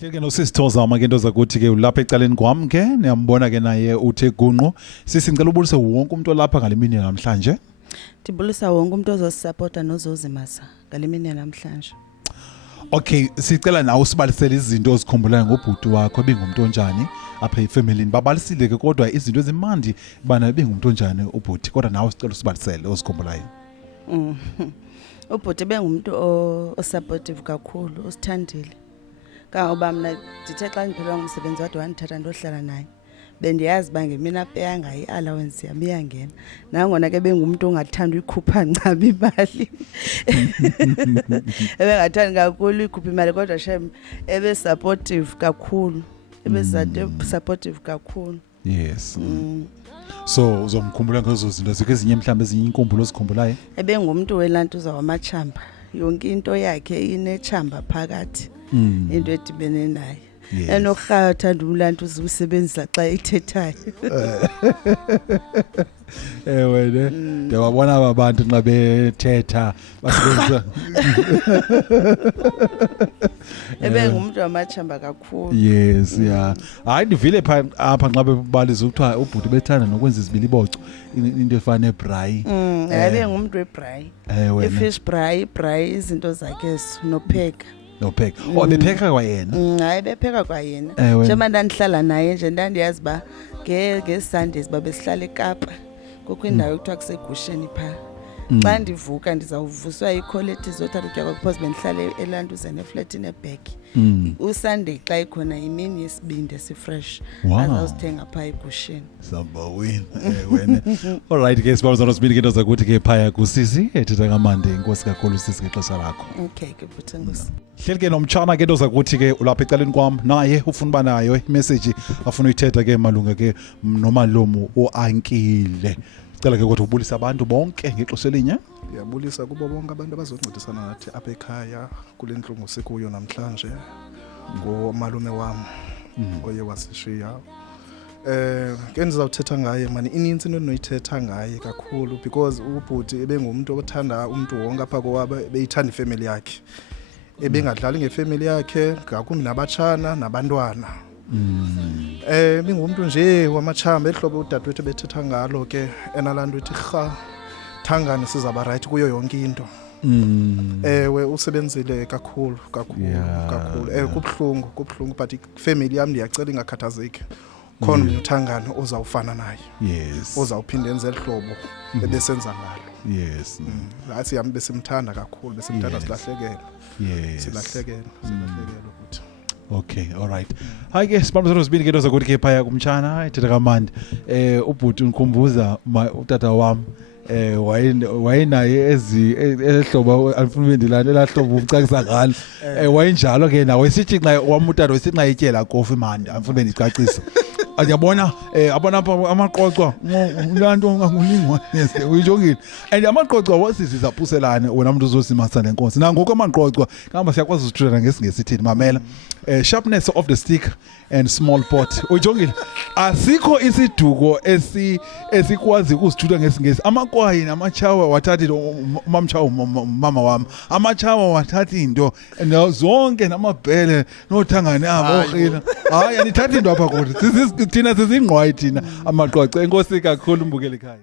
Hleke nosisithozama ke into zakuthi ke ulapha ecaleni kwami ke niyambona ke naye uthe gunqu sisi ngicela ubulise wonke umuntu olapha ngalemini namhlanje. Ndibulisa wonke umuntu ozosupporta nozozimasa ngalemini namhlanje. Okay, sicela nawe usibalisele izinto ozikhumbulayo ngobhuti wakho ebingumuntu onjani apha efamilini. Babalisile ke kodwa izinto ezimandi bana ebingumuntu onjani ubhuti kodwa nawe sicela usibalisele ozikhumbulayo. Ubhuti bengumuntu osupportive kakhulu, osithandile. Kangoba mina ndithe xa ngiphelwa ngumsebenzi wade wandithatha ndohlala naye. Bendiyazi ba ngemina peyanga i-allowance yami iyangena. Nangona ke bengumuntu ongathanda uyikhupha ncaba imali. Ebengathanda kakhulu uyikhupha imali kodwa shem ebe supportive kakhulu. Supportive kakhulu. Yes. So uzomkhumbula ngazo zinto zike ezinye mhlawumbe ezinye inkumbulo ozikhumbulayo. Ebengumuntu welantuza wamachamba. Yonke into yakhe inechamba phakathi. Into edibene naye. Enokurhatha ndulantu uzusebenzisa xa ethethayo. Wena ndiyabona abantu nxa bethetha basebenzisa Ebengumuntu wamachamba kakhulu. Yes, yeah. Hayi ndivile apha nxa bebalisa ukuthiwa ubhuti bethanda nokwenza izibiliboco into efana nebrayi. Ebengumuntu webrayi. Ifish brayi izinto zakhe nopheka. Nopheka. Bepheka kwayena. Hayi bepheka kwayena. Njengoba ndandihlala naye nje ndandiyazi ba ngeSundays babesihlala eKapa. Kukho indawo ekuthiwa kuseGusheni pha. Xa ndivuka ndizawuvuswa ikholeti zothatha ukutya because bendihlala eLanduzane eflatini eBack. uSunday xa ikhona imini yesibindi esifresh azawuzithenga pha eGusheni. Samba win wena. All right ke sibawuza nosibindi ke ndoza kuthi ke phaya kusisi ethetha kamande inkosi kakhulu sisi ngexesha lakho. Okay ke buthe ngosi. Hleli ke nomtshana ke ndoza kuthi ke ulapha ecaleni kwami naye ufuna ba nayo imessage afuna uyithetha ke malunga ke nomalomo oankile. Cela ke ukuthi ubulisa abantu bonke ngexesha elinye. Ngiyabulisa kubo bonke abantu abazoncedisana nathi apha ekhaya kule nhlungu sikuyo namhlanje ngomalume wami oye wasishiya. Ke ndizawuthetha ngaye mani ininzi into endinoyithetha ngaye kakhulu because ubhuti ebengumuntu othanda umuntu wonke apha kwaba beyithanda ifamily yakhe. Ebengadlali ngefamily yakhe ngakumbi nabatshana nabantwana. Bingumuntu nje wamachamba ehlobo udadewethu bethetha ngalo ke enalanto ithi kha thangani sizaba right kuyo yonke into. Ewe usebenzile kakhulu. Kubhlungu but ifamily yami ndiyacela ingakhathazeki. Khona umthangani ozawufana naye. Yes. Ozawuphinda enze ehlobo ebesenza ngalo. Yes. Athi yami besimthanda kakhulu besimthanda silahlekela. Yes. Silahlekela ukuthi. Okay, all right. Hayi ke sibambe sibindi ke ndoza kuthi ke phaya kumtshana ethetha kamandi. Ubhuti ungikhumbuza utata wami wayenaye ehlobo alifuna bendilana elahlobo ucacisa ngalo. Wayenjalo ke nawe isithi nxa wamutata wesithi nxa ityela kofi mandi afuna bendicacisa. Ayabona abona amaqoqwa ulanto onganguningwa nese uyijongile and amaqoqwa wasisi saphuselane wena umuntu uzosimasa lenkonsi nangoku amaqoqwa ngamba siyakwazi ukuthula ngesingesi thini mamela sharpness of the stick and small pot uyijongile asikho isiduko esikwazi ukusithula ngesingesi amakwai namachawa wathathi mamchawa mama wami amachawa wathathi into zonke namabhele nothangane abo okhila hayi anithathi into apha kodwa thina sizingqwayi thina amaqoqo enkosi kakhulu mbukele ekhaya.